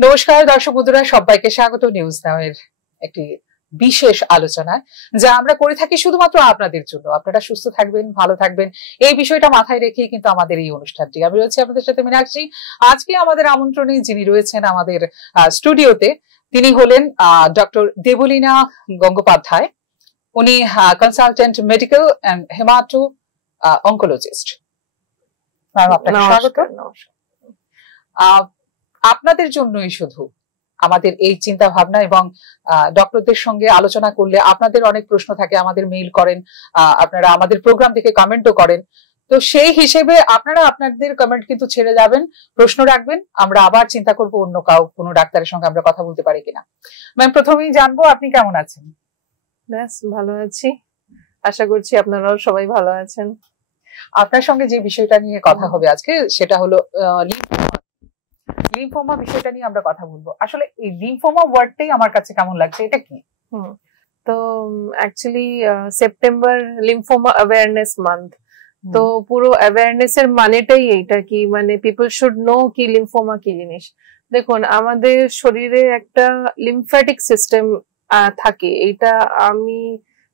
নমস্কার দর্শক বন্ধুরা, সবাইকে স্বাগত নিউজ নাওয়ের একটি বিশেষ আলোচনায়, যা আমরা করে থাকি শুধুমাত্র আপনাদের জন্য। আপনারা সুস্থ থাকবেন, ভালো থাকবেন, এই বিষয়টা মাথায় রেখেই কিন্তু আমাদের এই অনুষ্ঠানটি। আমি রয়েছি আপনাদের সাথে মীনাক্ষী। আজকে আমাদের আমন্ত্রণে যিনি রয়েছেন আমাদের স্টুডিওতে, তিনি হলেন ডক্টর দেবলীনা গঙ্গোপাধ্যায়। উনি consultant medical and হেমাটো oncologist. Ma'am, আপনাকে স্বাগত। আপনাদের জন্যই শুধু আমাদের এই চিন্তা ভাবনা, এবং ডক্টরদের সঙ্গে আলোচনা করলে আপনাদের অনেক প্রশ্ন থাকে, আমাদের মেইল করেন, আপনারা আমাদের প্রোগ্রাম থেকে কমেন্টও করেন। তো সেই হিসেবে আপনারা আপনাদের কমেন্ট কিন্তু ছেড়ে যাবেন, প্রশ্ন রাখবেন, আমরা আবার চিন্তা করব অন্য কোনো ডাক্তারের সঙ্গে আমরা কথা বলতে পারি কিনা। ম্যাম, প্রথমেই জানবো আপনি কেমন আছেন? বেশ ভালো আছি, আশা করছি আপনারাও সবাই ভালো আছেন। আপনার সঙ্গে যে বিষয়টা নিয়ে কথা হবে আজকে, সেটা হলো লিম্ফোমা বিষয়টা নিয়ে আমরা কথা বলবো। আসলে এই লিম্ফোমা ওয়ার্ডটাই আমার কাছে কেমন লাগছে, এটা কি? তো actually September lymphoma awareness month. তো পুরো অ্যাওয়ারনেস এর মানেটাই এইটা কি, মানে পিপল শুড নো কি লিম্ফোমা কি জিনিস। দেখুন, আমাদের শরীরে একটা লিম্ফ্যাটিক সিস্টেম থাকে, এটা আমি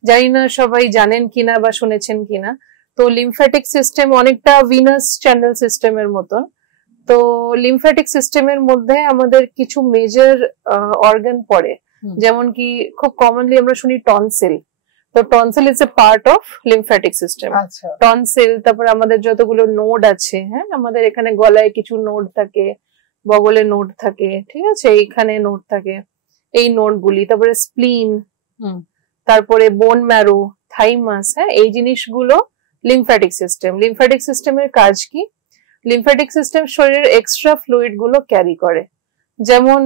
জানি না সবাই জানেন কিনা বা শুনেছেন কিনা। তো লিম্ফ্যাটিক সিস্টেম অনেকটা ভিনাস চ্যানেল সিস্টেমের মতন। তো লিম্ফ্যাটিক সিস্টেমের মধ্যে আমাদের কিছু মেজর অর্গান পড়ে, যেমন কি খুব কমনলি আমরা শুনি টনসিল। তো tonsil is a part of lymphatic system. Tonsil, তারপর আমাদের যতগুলো নোড আছে, হ্যাঁ, আমাদের এখানে গলায় কিছু নোড থাকে, বগলে নোড থাকে, ঠিক আছে, এইখানে নোড থাকে, এই নোড গুলি, তারপরে স্প্লিন, তারপরে বোন ম্যারো, থাইমাস, হ্যাঁ, এই জিনিসগুলো লিম্ফ্যাটিক সিস্টেম। লিম্ফ্যাটিক সিস্টেমের কাজ কি? লিম্ফ্যাটিক সিস্টেম শরীরের এক্সট্রা ফ্লুইড গুলো ক্যারি করে। যেমন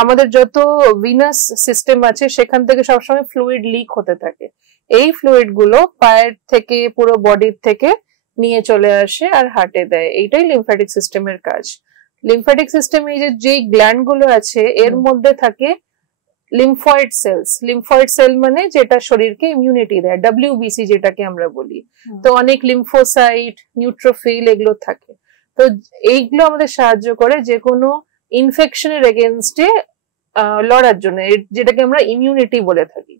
আমাদের যত ভিনাস সিস্টেম আছে, সেখান থেকে সবসময় ফ্লুইড লিক হতে থাকে। এই ফ্লুইড গুলো পায়ের থেকে পুরো বডির থেকে নিয়ে চলে আসে আর হার্টে দেয়। এইটাই লিম্ফ্যাটিক সিস্টেমের কাজ। লিম্ফ্যাটিক সিস্টেমে এই যে গ্ল্যান্ড গুলো আছে, এর মধ্যে থাকে লিম্ফয়েড সেলস। লিম্ফয়েড সেল মানে যেটা শরীরকে ইমিউনিটি দেয়, WBC যেটাকে আমরা বলি। তো অনেক লিম্ফোসাইট, নিউট্রোফিল এগুলো থাকে। তো এইগুলো আমাদের সাহায্য করে যে কোনো ইনফেকশনের এগেনস্টে লড়ার জন্য, যেটাকে আমরা ইমিউনিটি বলে থাকি।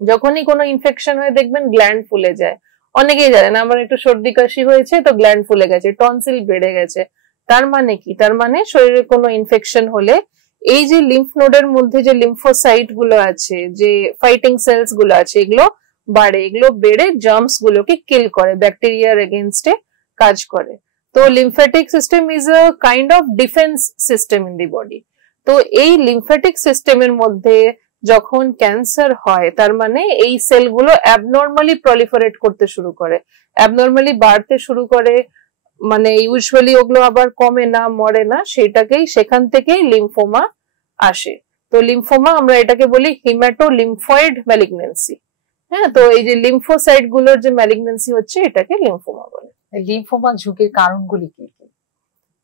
যখনই কোনো ইনফেকশন হয় দেখবেন গ্ল্যান্ড ফুলে যায়। অনেকেই জানেন, আমার একটু সর্দি কাশি হয়েছে তো গ্ল্যান্ড ফুলে গেছে, টনসিল বেড়ে গেছে। তার মানে কি? তার মানে শরীরে কোনো ইনফেকশন হলে এই যে লিম্ফ নোডের মধ্যে যে লিম্ফোসাইট গুলো আছে, যে ফাইটিং সেলস গুলো আছে, এগুলো বাড়ে। এগুলো বেড়ে জার্মস গুলোকে কিল করে, ব্যাকটেরিয়ার এগেনস্টে কাজ করে। তো lymphatic system is a kind of defence system in the body. তো এই লিম্ফ্যাটিক সিস্টেমের মধ্যে যখন ক্যান্সার হয়, তার মানে এই সেলগুলো অ্যাবনর্মালি প্রলিফারেট করতে শুরু করে, অ্যাবনর্মালি বাড়তে শুরু করে। মানে ইউজুয়ালি ওগুলো আবার কমে না, মরে না, সেখান থেকেই লিম্ফোমা আসে। তো লিম্ফোমা আমরা এটাকে বলি হিম্যাটোলিম্ফয়েড ম্যালিগন্যান্সি। হ্যাঁ, তো এই যে লিম্ফোসাইট গুলোর যে ম্যালিগন্যান্সি হচ্ছে, এটাকে লিম্ফোমা বলে। লিম্ফোমা ঝুঁকির কারণগুলি কি কি?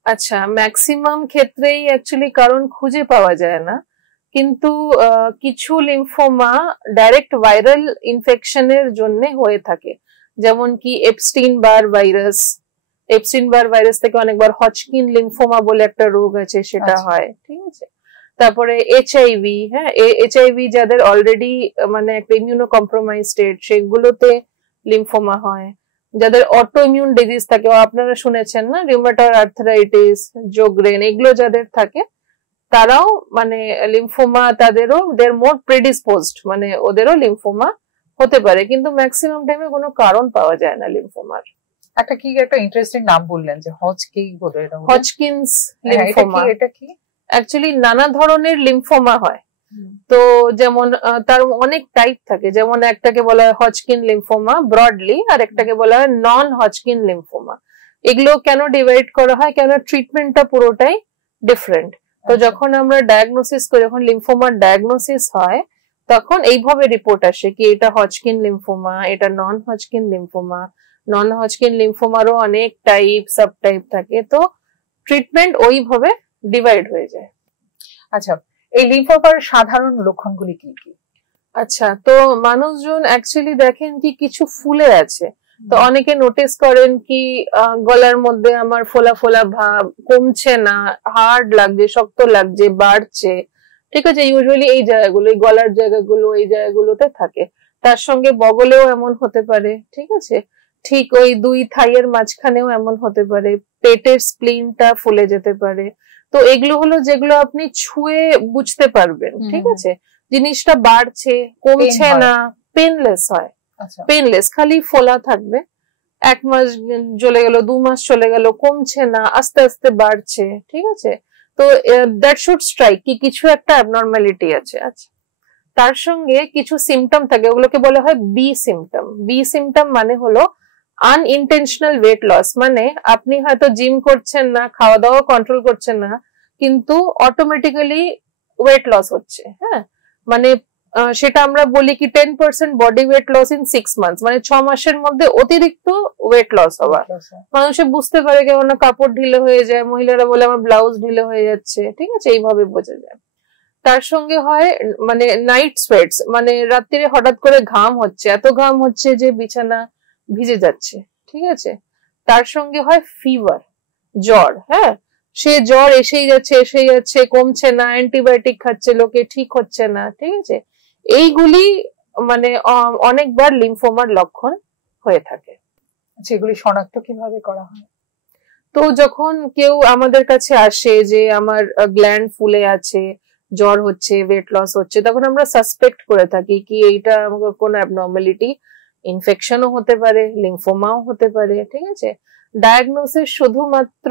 আচ্ছা, ম্যাক্সিমাম ক্ষেত্রেই অ্যাকচুয়ালি কারণ খুঁজে পাওয়া যায় না, কিন্তু কিছু লিম্ফোমা ডাইরেক্ট ভাইরাল ইনফেকশনের জন্য হয়ে থাকে। যেমন কি এপস্টিন বার ভাইরাস। এপস্টিন বার ভাইরাস থেকে অনেকবার হজকিন লিম্ফোমা বলে একটা রোগ আছে, সেটা হয়, ঠিক আছে। তারপরে HIV, হ্যাঁ, HIV যাদের অলরেডি মানে একটা ইমিউনো কম্প্রোমাইজ স্টেট, সেগুলোতে লিম্ফোমা হয়। যাদের অটো ইমিউন ডিজিজ থাকে, আপনারা শুনেছেন না, রিউমাটয়েড আর্থ্রাইটিস, জোগ্রেন, এগুলো যাদের থাকে, তারাও মানে লিম্ফোমা, তাদেরও দেয়ার মোর প্রেডিসপোজড, মানে ওদেরও লিম্ফোমা হতে পারে। কিন্তু ম্যাক্সিমাম টাইমে কোনো কারণ পাওয়া যায় না লিম্ফোমার। একটা ইন্টারেস্টিং নাম বললেন যে হজকিন্স লিম্ফোমা। এটা কি? অ্যাকচুয়ালি নানা ধরনের লিম্ফোমা হয়। তো যেমন তার অনেক টাইপ থাকে, যেমন একটাকে বলা হয় হজকিন লিম্ফোমা ব্রডলি, আর একটাকে বলা হয় নন হজকিন লিম্ফোমা। এগুলো কেন ডিভাইড করা হয়? কেন ট্রিটমেন্টটা পুরোটাই ডিফারেন্ট। তো যখন আমরা ডায়াগনোসিস করি, যখন লিম্ফোমার ডায়াগনোসিস হয়, তখন এইভাবে রিপোর্ট আসে কি এটা হজকিন লিম্ফোমা, এটা non Hodgkin lymphoma. Non Hodgkin লিম্ফোমারও অনেক টাইপ, সাব টাইপ থাকে। তো ট্রিটমেন্ট ওইভাবে ডিভাইড হয়ে যায়। আচ্ছা, এই লিম্ফোমার সাধারণ লক্ষণগুলি কি কি? আচ্ছা, তো মানুষজন অ্যাকচুয়ালি দেখেন কি কিছু ফুলে আছে, তো অনেকে নোটিস করেন কি গলার মধ্যে আমার ফোলা ফোলা ভাব, কমছে না, হার্ড লাগছে, শক্ত লাগছে, বাড়ছে, ঠিক আছে, ইউজুয়ালি এই জায়গাগুলো, এই গলার জায়গাগুলো, এই জায়গাগুলোতে থাকে। তার সঙ্গে বগলেও এমন হতে পারে, ঠিক আছে, ঠিক ওই দুই থাইয়ের মাঝখানেও এমন হতে পারে, পেটের স্প্লিনটা ফুলে যেতে পারে। তো এগুলো হলো যেগুলো আপনি ছুঁয়ে বুঝতে পারবেন, ঠিক আছে, জিনিসটা বাড়ছে, কমছে না, পেনলেস হয়, পেনলেস, খালি ফোলা থাকবে, 1 মাস চলে গেল, 2 মাস চলে গেল, কমছে না, আস্তে আস্তে বাড়ছে, ঠিক আছে। তো দ্যাট শুড স্ট্রাইক কি কিছু একটা অ্যাবনর্মালিটি আছে। আচ্ছা, তার সঙ্গে কিছু সিমটম থাকে, ওগুলোকে বলা হয় বি সিমটম। বি সিমটম মানে হলো আনইনটেনশনাল ওয়েট লস, মানে আপনি হয়তো জিম করছেন না, খাওয়া দাওয়া কন্ট্রোল করছেন না, কিন্তু অটোমেটিক্যালি ওয়েট লস হচ্ছে। হ্যাঁ, মানে সেটা আমরা বলি কি 10% body weight loss in 6 months, মানে 6 মাসের মধ্যে অতিরিক্ত ওয়েট লস হওয়া। মানুষে বুঝতে পারে কেমন কাপড় ঢিলে হয়ে যায়, মহিলারা বলে আমার ব্লাউজ ঢিলে হয়ে যাচ্ছে, ঠিক আছে, এইভাবে বোঝা যায়। তার সঙ্গে হয় মানে নাইট সোয়েটস, মানে রাত্রিরে হঠাৎ করে ঘাম হচ্ছে, এত ঘাম হচ্ছে যে বিছানা ভিজে যাচ্ছে, ঠিক আছে। তার সঙ্গে হয় ফিভার, জ্বর। হ্যাঁ, সে জ্বর এসেই যাচ্ছে, কমছে না, অ্যান্টিবায়োটিক খাচ্ছে লোকে, ঠিক হচ্ছে না, ঠিক আছে। এইগুলি মানে অনেকবার লিম্ফোমার লক্ষণ হয়ে থাকে। যেগুলি শনাক্ত কিভাবে করা হয়? তো যখন কেউ আমাদের কাছে আসে যে আমার গ্ল্যান্ড ফুলে আছে, জ্বর হচ্ছে, ওয়েট লস হচ্ছে, তখন আমরা সাসপেক্ট করে থাকি কি এইটা আমাকে কোনো অ্যাবনর্মালিটি, ইনফেকশনও হতে পারে, লিম্ফোমাও হতে পারে, ঠিক আছে। ডায়াগনোসিস শুধুমাত্র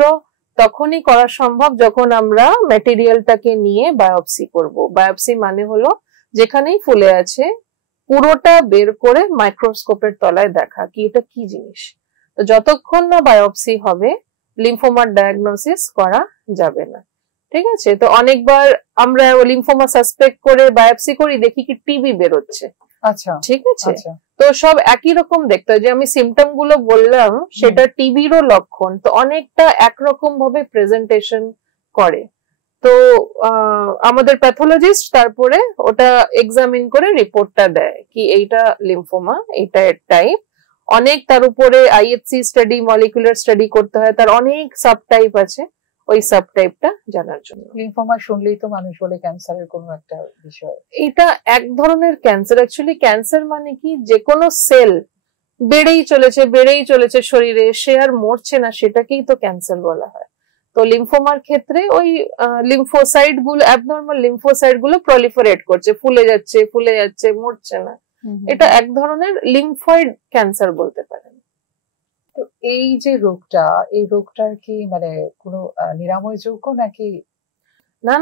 তখনই করা সম্ভব যখন আমরা ম্যাটেরিয়ালটাকে নিয়ে বায়োপসি করব। বায়োপসি মানে হলো যেখানেই ফুলে আছে পুরোটা বের করে মাইক্রোস্কোপের তলায় দেখা কি এটা কি জিনিস। তো যতক্ষণ না বায়োপসি হবে লিম্ফোমার ডায়াগনোসিস করা যাবে না, ঠিক আছে। তো অনেকবার আমরা লিম্ফোমা সাসপেক্ট করে বায়োপসি করি, দেখি কি টিবি বেরোচ্ছে। আচ্ছা, ঠিক আছে। তো সব একই রকম দেখতে হয়, যে আমি সিমটম গুলো বললাম সেটা টিবিরও লক্ষণ, তো অনেকটা একরকম ভাবে প্রেজেন্টেশন করে। তো আমাদের প্যাথোলজিস্ট তারপরে ওটা এক্সামিন করে রিপোর্টটা দেয় কি এইটা লিম্ফোমা, এটা এর টাইপ। অনেক তার উপরে আইএইচসি স্টাডি, মলিকুলার স্টাডি করতে হয়, তার অনেক সাব টাইপ আছে, ওই সাব টাইপটা জানার জন্য। লিম্ফোমা শুনলেই তো মানুষ বলে ক্যান্সারের কোনো একটা বিষয়। এটা এক ধরনের ক্যান্সার। অ্যাকচুয়ালি ক্যান্সার মানে কি, যে কোনো সেল বেড়েই চলেছে শরীরে, সে আর মরছে না, সেটাকেই তো ক্যান্সার বলা হয়। তো লিম্ফোমার ক্ষেত্রে ওই লিম্ফোসাইট গুলো, অ্যাবনর্মাল লিম্ফোসাইট গুলো প্রলিফারেট করছে, ফুলে যাচ্ছে, মরছে না, এটা এক ধরনের লিম্ফয়েড ক্যান্সার বলতে পারেন। তো এই যে রোগটা, এই রোগটার কি মানে কোনো নিরাময় যোগ্য নাকি? না,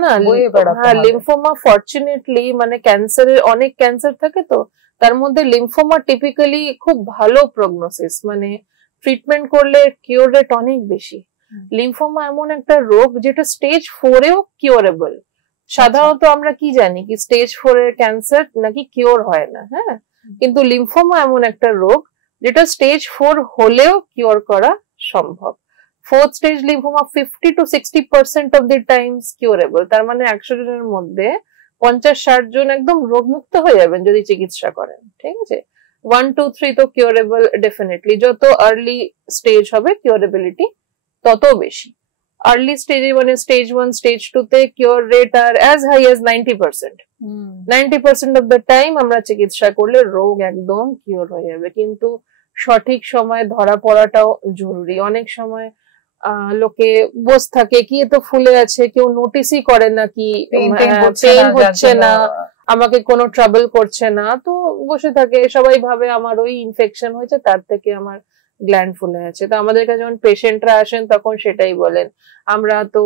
হ্যাঁ, লিম্ফোমা ফরচুনেটলি মানে ক্যান্সারের অনেক ক্যান্সার থাকে, তো তার মধ্যে লিম্ফোমা টিপিক্যালি খুব ভালো প্রগনোসিস, মানে ট্রিটমেন্ট করলে কিওর রেট অনেক বেশি। লিম্ফোমা এমন একটা রোগ যেটা স্টেজ 4 এও কিওরেবল। সাধারণত আমরা কি জানি কি স্টেজ 4 এর ক্যান্সার নাকি কিওর হয় না, হ্যাঁ, কিন্তু লিম্ফোমা এমন একটা রোগ যেটা স্টেজ 4 হলেও কিওর করা সম্ভব। 4th stage lymphoma 50 to 60% of the times curable, তার মানে 100 জনের মধ্যে 50-60 জন একদম রোগমুক্ত হয়ে যাবেন যদি চিকিৎসা করেন, ঠিক আছে। 1, 2, 3 তো কিউরেবল ডেফিনেটলি, যত আর্লি স্টেজ হবে কিউরেবিলিটি তত বেশি। আর্লি স্টেজে মানে স্টেজ 1, স্টেজ 2 তে cure rate are as high as 90%। 90% of the time আমরা চিকিৎসা করলে রোগ একদম কিউর হয়ে যাবে, কিন্তু সঠিক সময় ধরা পড়াটাও জরুরি। অনেক সময় লোকে বস থাকে কি তো ফুলে আছে, কেউ নোটিসই করে না কি পেইন হচ্ছে না, আমাকে কোনো ট্রাবল করছে না, তো বসে থাকে, সবাই ভাবে আমার ওই ইনফেকশন হয়েছে, তার থেকে আমার গ্ল্যান্ড ফুলে আছে। তো আমাদের কাছে যখন পেশেন্টরা আসেন তখন সেটাই বলেন, আমরা তো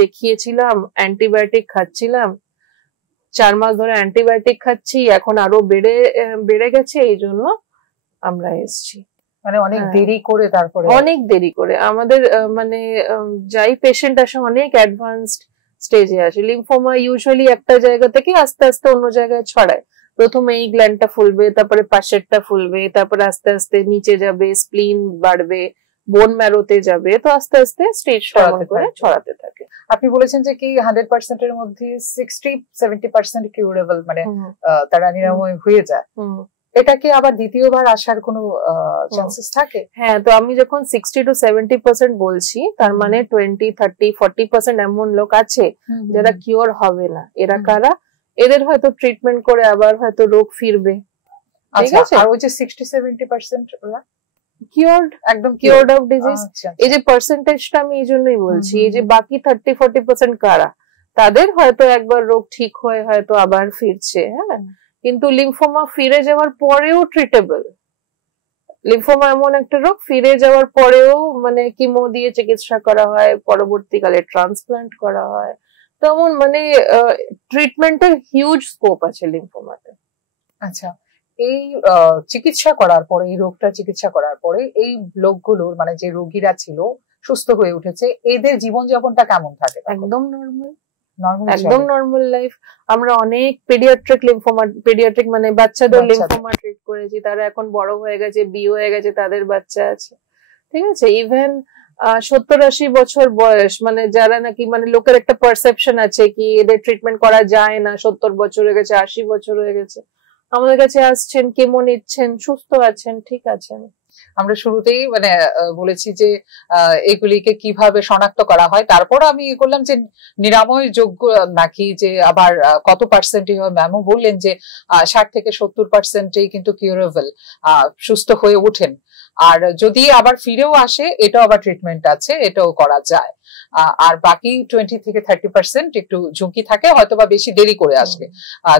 দেখিয়েছিলাম, অ্যান্টিবায়োটিক খাচ্ছিলাম, 4 মাস ধরে অ্যান্টিবায়োটিক খাচ্ছি, এখন আরো বেড়ে গেছে, এই জন্য আমরা এসছি। মানে অনেক দেরি করে, তারপরে অনেক দেরি করে আমাদের মানে যাই পেশেন্ট আসে অনেক অ্যাডভান্সড স্টেজে আসে। লিম্ফোমা ইউজুয়ালি একটা জায়গা থেকে আস্তে আস্তে অন্য জায়গায় ছড়ায়। প্রথমে এই গ্ল্যান্ডটা ফুলবে, তারপরে পাশেরটা ফুলবে, তারপরে আস্তে আস্তে নিচে যাবে, স্প্লিন বাড়বে, বোন ম্যারোতে যাবে, তো আস্তে আস্তে স্টেজ করে ছড়াতে থাকে। আপনি বলেছেন যে কি 100% এর মধ্যে 60-70% কিউরেবল, মানে তারা নিরাময় হয়ে যায়। এটা কি আবার দ্বিতীয়বার আসার কোনো চান্সেস থাকে? হ্যাঁ, তো আমি যখন 60 to 70% বলছি, তার মানে 20, 30, 40% এমন লোক আছে যারা কিওর হবে না। এরা কারা? এদের হয়তো ট্রিটমেন্ট করে আবার হয়তো রোগ ফিরবে। ঠিক আছে, আর ওই যে 60-70% ওরা কিওরড, একদম কিওরড অফ ডিজিজ। এই যে পার্সেন্টেজটা আমি এই জন্যই বলছি, এই যে বাকি 30-40% কারা, তাদের হয়তো একবার রোগ ঠিক হয়ে হয়তো আবার ফিরছে। হ্যাঁ, কিন্তু লিম্ফোমা ফিরে যাওয়ার পরেও ট্রিটেবল। লিম্ফোমা এমন একটা রোগ, ফিরে যাওয়ার পরেও মানে কিমো দিয়ে চিকিৎসা করা হয়, পরবর্তীকালে ট্রান্সপ্লান্ট করা হয়। তেমন মানে ট্রিটমেন্টের হিউজ স্কোপ আছে লিম্ফোমাতে। আচ্ছা, এই চিকিৎসা করার পরে, এই রোগটা চিকিৎসা করার পরে এই লোকগুলোর মানে যে রোগীরা ছিল সুস্থ হয়ে উঠেছে, এদের জীবনযাপনটা কেমন থাকে? একদম নর্মাল, একদম নর্মাল লাইফ। আমরা অনেক পেডিয়াট্রিক মানে বাচ্চাদের লিম্ফোমা ট্রিট করেছি, তারা এখন বড় হয়ে গেছে, বিয়ে হয়ে গেছে, তাদের বাচ্চা আছে। ঠিক আছে, ইভেন 70-80 বছর বয়স, মানে যারা নাকি মানে লোকের একটা পারসেপশন আছে কি এদের ট্রিটমেন্ট করা যায় না, 70 বছর হয়ে গেছে, 80 বছর হয়ে গেছে, আমাদের কাছে আসছেন, কেমো নিচ্ছেন, সুস্থ আছেন, ঠিক আছেন। আমরা শুরুতেই মানে বলেছি যে এগুলিকে কিভাবে শনাক্ত করা হয়, তারপর আমি করলাম যে নিরাময় যোগ্য নাকি, যে আবার কত পার্সেন্টই হয়। ম্যামও বললেন যে 60-70% কিন্তু কিউরেবল, সুস্থ হয়ে ওঠেন। আর যদি আবার ফিরেও আসে, এটাও আবার ট্রিটমেন্ট আছে, এটাও করা যায়। আর বাকি 20-30% একটু ঝুঁকি থাকে, হয়তো বা বেশি দেরি করে আসলে।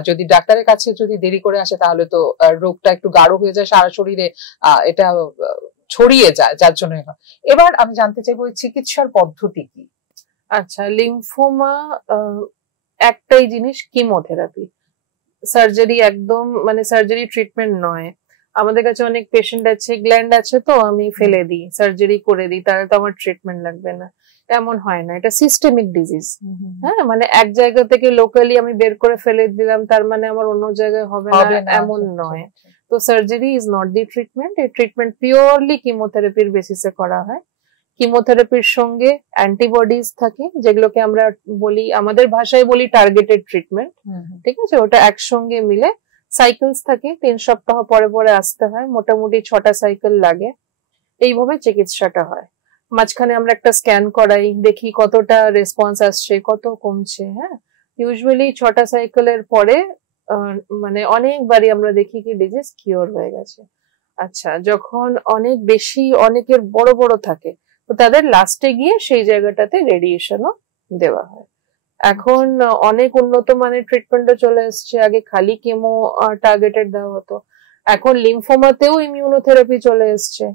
যদি ডাক্তারের কাছে যদি দেরি করে আসে, তাহলে তো রোগটা একটু গাঢ় হয়ে যায় সারা শরীরে, এটা ছড়িয়ে যায়, যার জন্য। এবার আমি জানতে চাইবো চিকিৎসার পদ্ধতি কি? আচ্ছা, লিম্ফোমা একটাই জিনিস, কিমোথেরাপি। সার্জারি একদম মানে সার্জারি ট্রিটমেন্ট নয়। আমাদের কাছে অনেক পেশেন্ট আছে, গ্ল্যান্ড আছে তো আমি ফেলে দিই, সার্জারি করে দিই, তাহলে তো আমার ট্রিটমেন্ট লাগবে না, এমন হয় না। এটা সিস্টেমিক ডিজিজ। হ্যাঁ, মানে এক জায়গা থেকে লোকালি আমি বের করে ফেলে দিলাম, তার মানে আমার অন্য জায়গায় হবে না, এমন নয়। তো surgery is not the treatment. এই ট্রিটমেন্ট পিওরলি কিমোথেরাপির বেসিসে করা হয়। কিমোথেরাপির সঙ্গে অ্যান্টিবডিজ থাকে, যেগুলোকে আমরা বলি, আমাদের ভাষায় বলি টার্গেটেড ট্রিটমেন্ট। ঠিক আছে, ওটা একসঙ্গে মিলে সাইকেলস থাকে, 3 সপ্তাহ পরে পরে আসতে হয়, মোটামুটি 6টা সাইকেল লাগে। এইভাবে চিকিৎসাটা হয়। মাঝখানে আমরা একটা স্ক্যান করাই, দেখি কতটা রেসপন্স আসছে, কত কমছে। হ্যাঁ, ইউজুয়ালি 6টা সাইকেলের পরে মানে অনেকবারই আমরা দেখি কি ডিজিজ কিওর হয়ে গেছে। আচ্ছা, যখন অনেক বেশি, অনেকের বড় বড় থাকে, তো তাদের লাস্টে গিয়ে সেই জায়গাটাতে রেডিয়েশনও দেওয়া হয়। এখন অনেক উন্নত মানের ট্রিটমেন্টও চলে এসছে। আগে খালি কেমো টার্গেটেড দেওয়া হতো, এখন লিম্ফোমাতেও ইমিউনোথেরাপি চলে এসছে।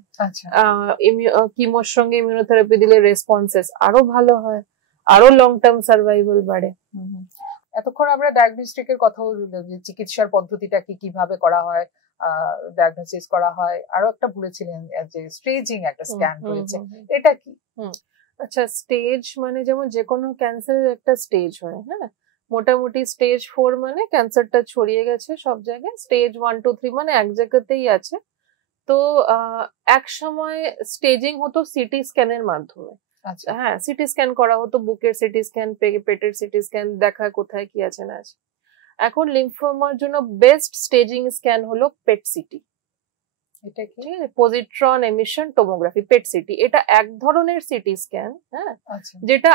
কিমোর সঙ্গে ইমিউনোথেরাপি দিলে রেসপন্সেস আরো ভালো হয়, আরো লং টার্ম সার্ভাইভাল বাড়ে। এতক্ষণ আমরা ডায়াগনস্টিকের কথা বললাম, যে চিকিৎসার পদ্ধতিটা কি, কিভাবে করা হয়, ডায়াগনোসিস করা হয়, আরো একটা বলেছিলেন যে স্টেজিং একটা স্ক্যান রয়েছে, এটা কি? আচ্ছা, স্টেজ মানে যেমন যে কোনো ক্যান্সারের একটা স্টেজ হয়। হ্যাঁ, মোটামুটি স্টেজ 4 মানে ক্যান্সারটা ছড়িয়ে গেছে সব জায়গায়, স্টেজ 1, 2, 3 মানে এক জায়গাতেই আছে। তো এক সময় স্টেজিং হতো সিটি স্ক্যানের মাধ্যমে। আচ্ছা, হ্যাঁ, সিটি স্ক্যান করা হতো, বুকের সিটি স্ক্যান, পেটের সিটি স্ক্যান, দেখা কোথায় কি আছে না আছে। এখন লিম্ফোমার জন্য বেস্ট স্টেজিং স্ক্যান হলো পেট সিটি। এটা কি? Positron emission tomography, PET CT. এটা এক ধরনের সিটি স্ক্যান, হ্যাঁ, যেটা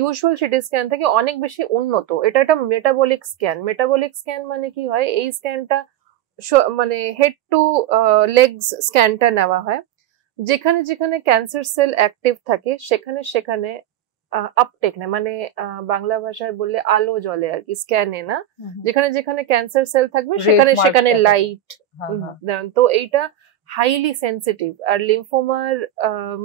ইউজুয়াল সিটি স্ক্যান থেকে অনেক বেশি উন্নত। এটা একটা মেটাবলিক স্ক্যান। মেটাবলিক স্ক্যান মানে কি হয়, এই স্ক্যানটা মানে হেড টু লেগস স্ক্যানটা নেওয়া হয়। যেখানে যেখানে ক্যান্সার সেল অ্যাক্টিভ থাকে সেখানে সেখানে আপটেক নেয়, মানে বাংলা ভাষায় বললে আলো জ্বলে আর কি, স্ক্যানে না। যেখানে যেখানে ক্যান্সার সেল থাকবে সেখানে সেখানে লাইট। তো এইটা হাইলি সেন্সিটিভ। আর লিম্ফোমার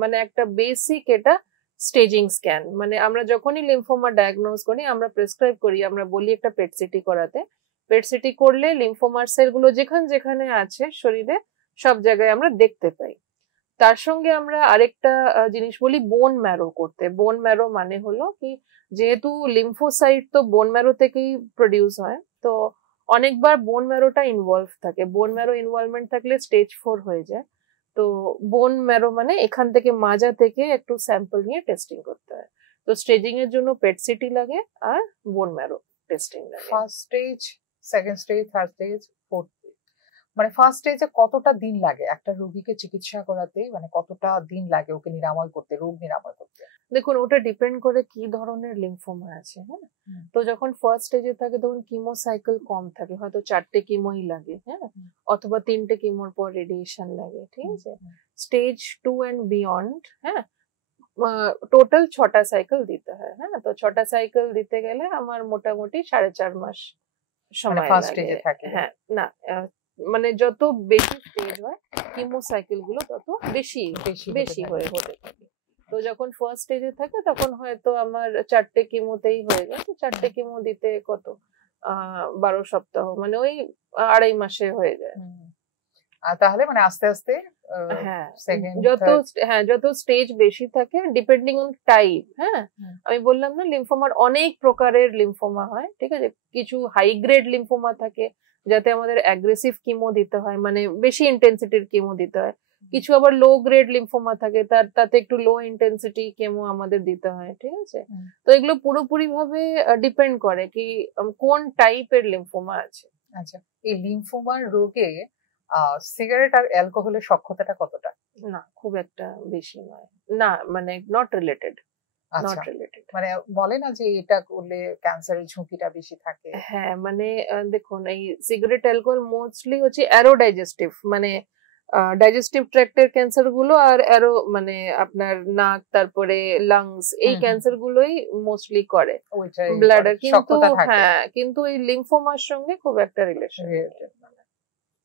মানে একটা বেসিক এটা স্টেজিং স্ক্যান। মানে আমরা যখনই লিম্ফোমা ডায়াগনোজ করি, আমরা প্রেসক্রাইব করি, আমরা বলি একটা পেট সিটি করাতে। পেট সিটি করলে লিম্ফোমার সেলগুলো যেখানে যেখানে আছে শরীরে সব জায়গায় আমরা দেখতে পাই। তার সঙ্গে আমরা আরেকটা জিনিস বলি, বোন ম্যারো করতে। বোন ম্যারো মানে হলো কি, যেহেতু লিম্ফোসাইট তো বোন ম্যারো থেকেই প্রডিউস হয়, তো অনেকবার বোন ম্যারোটা ইনভলভ থাকে। বোন ম্যারো ইনভলভমেন্ট থাকলে স্টেজ 4 হয়ে যায়। তো বোন ম্যারো মানে এখান থেকে মাজা থেকে একটু স্যাম্পল নিয়ে টেস্টিং করতে হয়। তো স্টেজিং এর জন্য পেট সিটি লাগে আর বোন ম্যারো টেস্টিং লাগে। First stage, second stage, third stage, fourth stage. মানে ফার্স্ট স্টেজে কতটা দিন লাগে একটা রোগীকে চিকিৎসা করাতে, মানে কতটা দিন লাগে ওকে নিরাময় করতে, রোগ নিরাময় করতে? দেখুন, ওটা ডিপেন্ড করে কি ধরনের লিম্ফোমা আছে। হ্যাঁ, তো যখন ফার্স্ট স্টেজে থাকে তখন কিমো সাইকেল কম থাকে, হয়তো 4টে কিমোই লাগে, হ্যাঁ, অথবা 3টে কিমোর পর রেডিয়েশন লাগে, ঠিক আছে। স্টেজ 2 এন্ড বিয়ন্ড, হ্যাঁ, টোটাল 6টা সাইকেল দিতে হয়। হ্যাঁ, তো 6টা সাইকেল দিতে গেলে আমার মোটামুটি 4.5 মাস সময় লাগে। হ্যাঁ, না মানে যত বেশি স্টেজ হয় কিমো সাইকেল গুলো তত বেশি বেশি হয়ে হতে থাকে। তো যখন ফার্স্ট স্টেজে থাকে তখন হয়তো আমার 4টে কিমোতেই হয়ে যায়। তো 4টে কিমো দিতে কত 12 সপ্তাহ, মানে ওই 2.5 মাসে হয়ে যায়। তাহলে মানে আস্তে আস্তে যত স্টেজ বেশি থাকে ডিপেন্ডিং অন টাইপ। হ্যাঁ, আমি বললাম না লিম্ফোমার অনেক প্রকারের লিম্ফোমা হয়, ঠিক আছে। কিছু হাই গ্রেড লিম্ফোমা থাকে যাতে আমাদের অ্যাগ্রেসিভ কিমো দিতে হয়, মানে বেশি ইন্টেন্সিটির কিমো দিতে হয়। কিছু আবার লো গ্রেড লিম্ফোমা থাকে, তাতে একটু লো ইন্টেন্সিটি কেমো আমাদের দিতে হয়, ঠিক আছে। তো এগুলো পুরোপুরি ভাবে ডিপেন্ড করে কি কোন টাইপের লিম্ফোমা আছে। আচ্ছা, এই লিম্ফোমার রোগে সিগারেট আর অ্যালকোহলের সক্ষতাটা কতটা? না, খুব একটা বেশি নয়, না মানে নট রিলেটেড। মানে বলে না যে এটা করলে ক্যান্সারের ঝুঁকিটা বেশি থাকে? হ্যাঁ, মানে দেখুন, এই সিগারেট অ্যালকোহল মোস্টলি হচ্ছে অ্যারোডাইজেস্টিভ, মানে ডাইজেস্টিভ ট্র্যাক্টের ক্যান্সার গুলো, আর মানে আপনার নাক, তারপরে লাংস, এই ক্যান্সার গুলোই মোস্টলি করে ব্লাডার। কিন্তু হ্যাঁ, কিন্তু এই লিম্ফোমার সঙ্গে খুব একটা রিলেশন।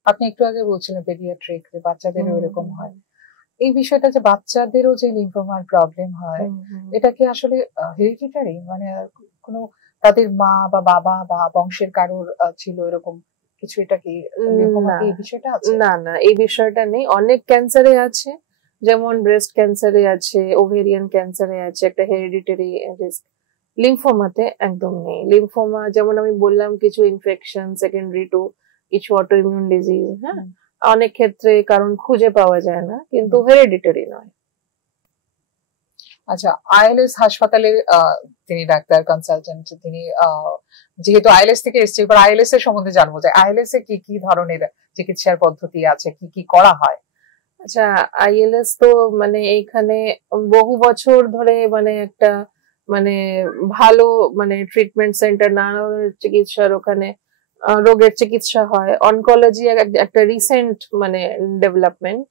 আপনি একটু আগে বলছিলেন পেডিয়াট্রিক, বাচ্চাদেরও এরকম হয়। এই বিষয়টা যে বাচ্চাদেরও যে লিম্ফোমার প্রবলেম হয়, এটা কি আসলে হেরিডিটারি, মানে কোনো তাদের মা বা বাবা বা বংশের কারোর ছিল এরকম কিছু? এটা কি এই বিষয়টা আছে? না না, এই বিষয়টা নেই। অনেক ক্যান্সারে আছে, যেমন ব্রেস্ট ক্যান্সারে আছে, ওভেরিয়ান ক্যান্সারে আছে একটা হেরিডিটারি রিস্ক। লিম্ফোমাতে একদম নেই। লিম্ফোমা যেমন আমি বললাম কিছু ইনফেকশন সেকেন্ডারি টু কিছু অটোইমিউন ডিজিজ, হ্যাঁ, অনেক ক্ষেত্রে কারণ খুঁজে পাওয়া যায় না, কিন্তু হেরিডিটারি নয়। আচ্ছা, আইএলএস হাসপাতালের তিনি ডাক্তার কনসালটেন্ট, তিনি যেহেতু আইএলএস থেকে এসেছে, এবার আইএলএস এর সম্বন্ধে জানবো যে আইএলএস এ কি কি ধরনের চিকিৎসার পদ্ধতি আছে, কি কি করা হয়? আচ্ছা, আইএলএস তো মানে এইখানে বহু বছর ধরে মানে একটা মানে ভালো মানে ট্রিটমেন্ট সেন্টার, নানা চিকিৎসার ওখানে রোগের চিকিৎসা হয়। অনকোলজি একটা রিসেন্ট মানে ডেভেলপমেন্ট।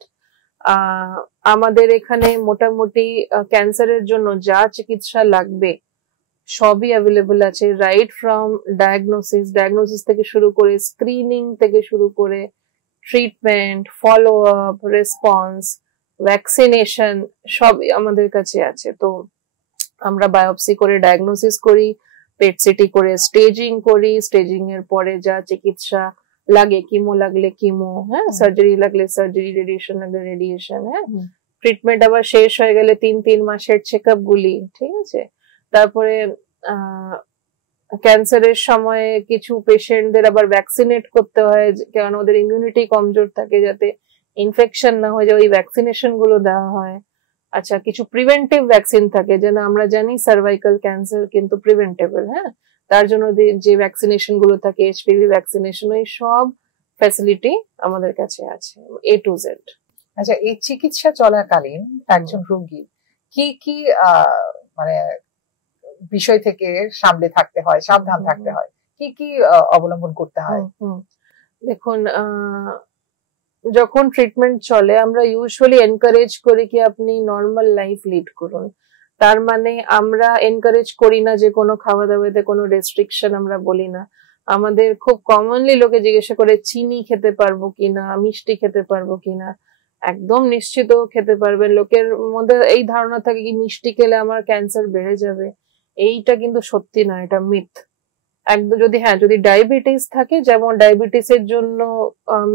আমাদের এখানে মোটামুটি ক্যান্সারের জন্য যা চিকিৎসা লাগবে সবই অ্যাভেলেবল আছে, রাইট ফ্রম ডায়াগনোসিস থেকে শুরু করে, স্ক্রিনিং থেকে শুরু করে, treatment, follow up, response, vaccination, সবই আমাদের কাছে আছে। তো আমরা বায়োপসি করে ডায়াগনোসিস করি, পেট সিটি করে স্টেজিং করি, স্টেজিং এর পরে যা চিকিৎসা লাগে, কিমো লাগলে কিমো, হ্যাঁ, সার্জারি লাগলে সার্জারি, রেডিয়েশন লাগলে রেডিয়েশন, হ্যাঁ, ট্রিটমেন্ট আবার শেষ হয়ে গেলে 3 মাসের চেকআপ গুলি, ঠিক আছে। তারপরে ক্যান্সারের সময় কিছু পেশেন্টদের আবার ভ্যাকসিনেট করতে হয়, কারণ ওদের ইমিউনিটি কমজোর থাকে, যাতে ইনফেকশন না হয়ে যায়, ওই ভ্যাকসিনেশন গুলো দেওয়া হয়। আচ্ছা, কিছু প্রিভেন্টিভ ভ্যাকসিন থাকে, যেন আমরা জানি সার্ভাইকাল ক্যান্সার কিন্তু প্রিভেন্টেবল, হ্যাঁ, তার জন্য যে ভ্যাকসিনেশন গুলো থাকে, এইচপিভি ভ্যাকসিনেশন, এই সব ফ্যাসিলিটি আমাদের কাছে আছে, A to Z। আচ্ছা, এই চিকিৎসা চলাকালীন একজন রোগী কি কি মানে বিষয় থেকে সামনে থাকতে হয়, সাবধান থাকতে হয়, কি কি অবলম্বন করতে হয়? দেখুন, যখন ট্রিটমেন্ট চলে আমরা ইউজুয়ালি এনকারেজ করি কি আপনি নর্মাল লাইফ লিড করুন। তার মানে আমরা এনকারেজ করি না যে কোনো খাওয়া দাওয়াতে কোনো রেস্ট্রিকশন আমরা বলি না। আমাদের খুব কমনলি লোকে জিজ্ঞাসা করে চিনি খেতে পারবো কিনা, মিষ্টি খেতে পারবো কিনা। একদম নিশ্চিত খেতে পারবেন। লোকের মধ্যে এই ধারণা থাকে কি মিষ্টি খেলে আমার ক্যান্সার বেড়ে যাবে, এইটা কিন্তু সত্যি না, এটা মিথ একদম। যদি ডায়াবেটিস থাকে, যেমন ডায়াবেটিসের জন্য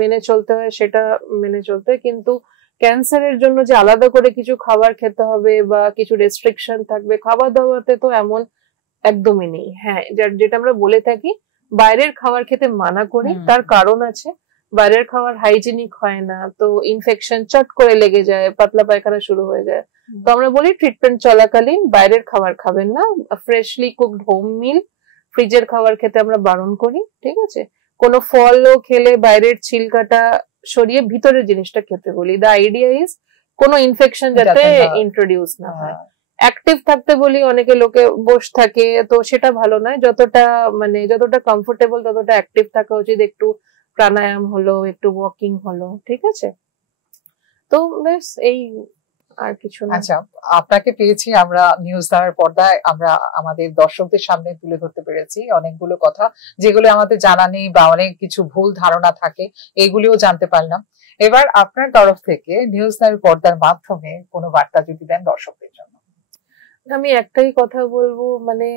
মেনে চলতে হয় সেটা মেনে চলতে হয়, কিন্তু ক্যান্সারের জন্য যে আলাদা করে কিছু খাবার খেতে হবে বা কিছু রেস্ট্রিকশন থাকবে খাবার দাবারতে, তো এমন একদমই নেই। হ্যাঁ, যেটা আমরা বলে থাকি বাইরের খাবার খেতে মানা করি, তার কারণ আছে। বাইরের খাবার হাইজিনিক হয় না, তো ইনফেকশন চট করে লেগে যায়, পাতলা পায়খানা শুরু হয়ে যায়। তো আমরা বলি ট্রিটমেন্ট চলাকালীন বাইরের খাবার খাবেন না, ফ্রেশলি কুকড হোম মিল, ফ্রিজের খাবার খেতে আমরা বারণ করি, ঠিক আছে। কোনো ফলও খেলে বাইরের ছিলকাটা সরিয়ে ভিতরের জিনিসটা খেতে বলি। দ্য আইডিয়া ইজ কোনো ইনফেকশন যাতে ইন্ট্রোডিউস না হয়। অ্যাক্টিভ থাকতে বলি, অনেকে লোকে বসে থাকে, তো সেটা ভালো নয়। যতটা কমফোর্টেবল ততটা অ্যাক্টিভ থাকা উচিত। একটু প্রাণায়াম হলো, একটু ওয়াকিং হলো, ঠিক আছে? তো বেশ, এই আর কিছু না। আচ্ছা, আপনাকে পেয়েছি আমরা নিউজ দেওয়ার পর্দায়, আমরা আমাদের দর্শকদের সামনে তুলে ধরতে পেরেছি অনেকগুলো কথা যেগুলো আমাদের জানা নেই বা অনেক কিছু ভুল ধারণা থাকে, এগুলিও জানতে পারলাম। এবার আপনার তরফ থেকে নিউজ দেওয়ার পর্দার মাধ্যমে কোনো বার্তা যদি দেন দর্শকদের জন্য। আমি একটাই কথা বলবো, মানে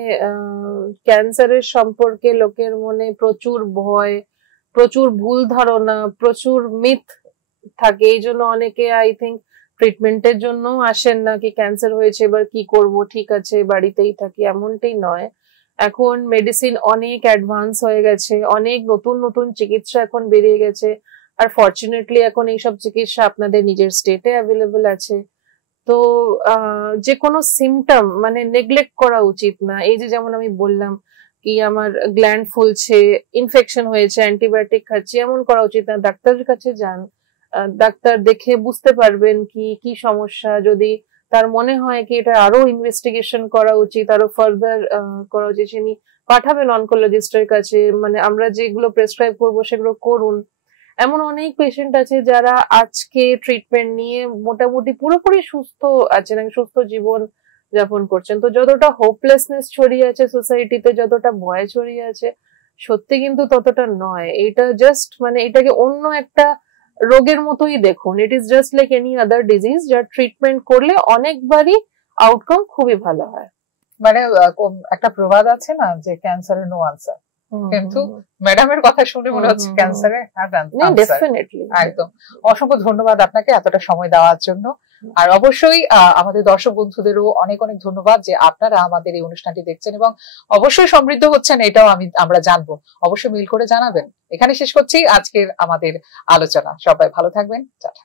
ক্যান্সারের সম্পর্কে লোকের মনে প্রচুর ভয়, প্রচুর ভুল ধারণা, প্রচুর মিথ থাকে। এই জন্য অনেকে আই থিঙ্ক ট্রিটমেন্টের জন্য আসেন না, কি ক্যান্সার হয়েছে এবার কি করব, ঠিক আছে বাড়িতেই থাকি, এমনটাই নয়। এখন মেডিসিন অনেক অ্যাডভান্স হয়ে গেছে, অনেক নতুন নতুন চিকিৎসা এখন বেরিয়ে গেছে, আর ফরচুনেটলি এখন এইসব চিকিৎসা আপনাদের নিজের স্টেটে অ্যাভেলেবল আছে। তো যে কোনো সিমটম মানে নেগলেক্ট করা উচিত না। এই যে যেমন আমি বললাম কি আমার গ্ল্যান্ড ফুলছে, ইনফেকশন হয়েছে, অ্যান্টিবায়োটিক খাচ্ছি, এমন করা উচিত না। ডাক্তারের কাছে যান, ডাক্তার দেখে বুঝতে পারবেন কি কি সমস্যা। যদি তার মনে হয় কি এটা আরো ইনভেস্টিগেশন করা উচিত, আরো ফার্দার করা উচিত, তিনি পাঠাবেন অনকোলজিস্টের কাছে। মানে আমরা যেগুলো প্রেসক্রাইব করবো সেগুলো করুন। এমন অনেক পেশেন্ট আছে যারা আজকে ট্রিটমেন্ট নিয়ে মোটামুটি পুরোপুরি সুস্থ আছেন, সুস্থ জীবন যাপন করছেন। তো যতটা হোপলেসনেস ছড়িয়ে আছে সোসাইটিতে, যতটা ভয় ছড়িয়ে আছে, সত্যি কিন্তু ততটা নয়। এটা জাস্ট মানে এটাকে অন্য একটা রোগের মতোই দেখুন। It is just like any other disease, যার ট্রিটমেন্ট করলে অনেকবারই আউটকাম খুবই ভালো হয়। মানে একটা প্রবাদ আছে না যে ক্যান্সারের নো আনসার, কিন্তু ম্যাডামের কথা শুনে মনে হচ্ছে ক্যান্সারে ডেফিনেটলি। একদম। অসংখ্য ধন্যবাদ আপনাকে এতটা সময় দেওয়ার জন্য। আর অবশ্যই আমাদের দর্শক বন্ধুদেরও অনেক অনেক ধন্যবাদ যে আপনারা আমাদের এই অনুষ্ঠানটি দেখছেন এবং অবশ্যই সমৃদ্ধ হচ্ছেন, এটাও আমরা জানবো। অবশ্যই মেইল করে জানাবেন। এখানে শেষ করছি আজকের আমাদের আলোচনা। সবাই ভালো থাকবেন। টাটা।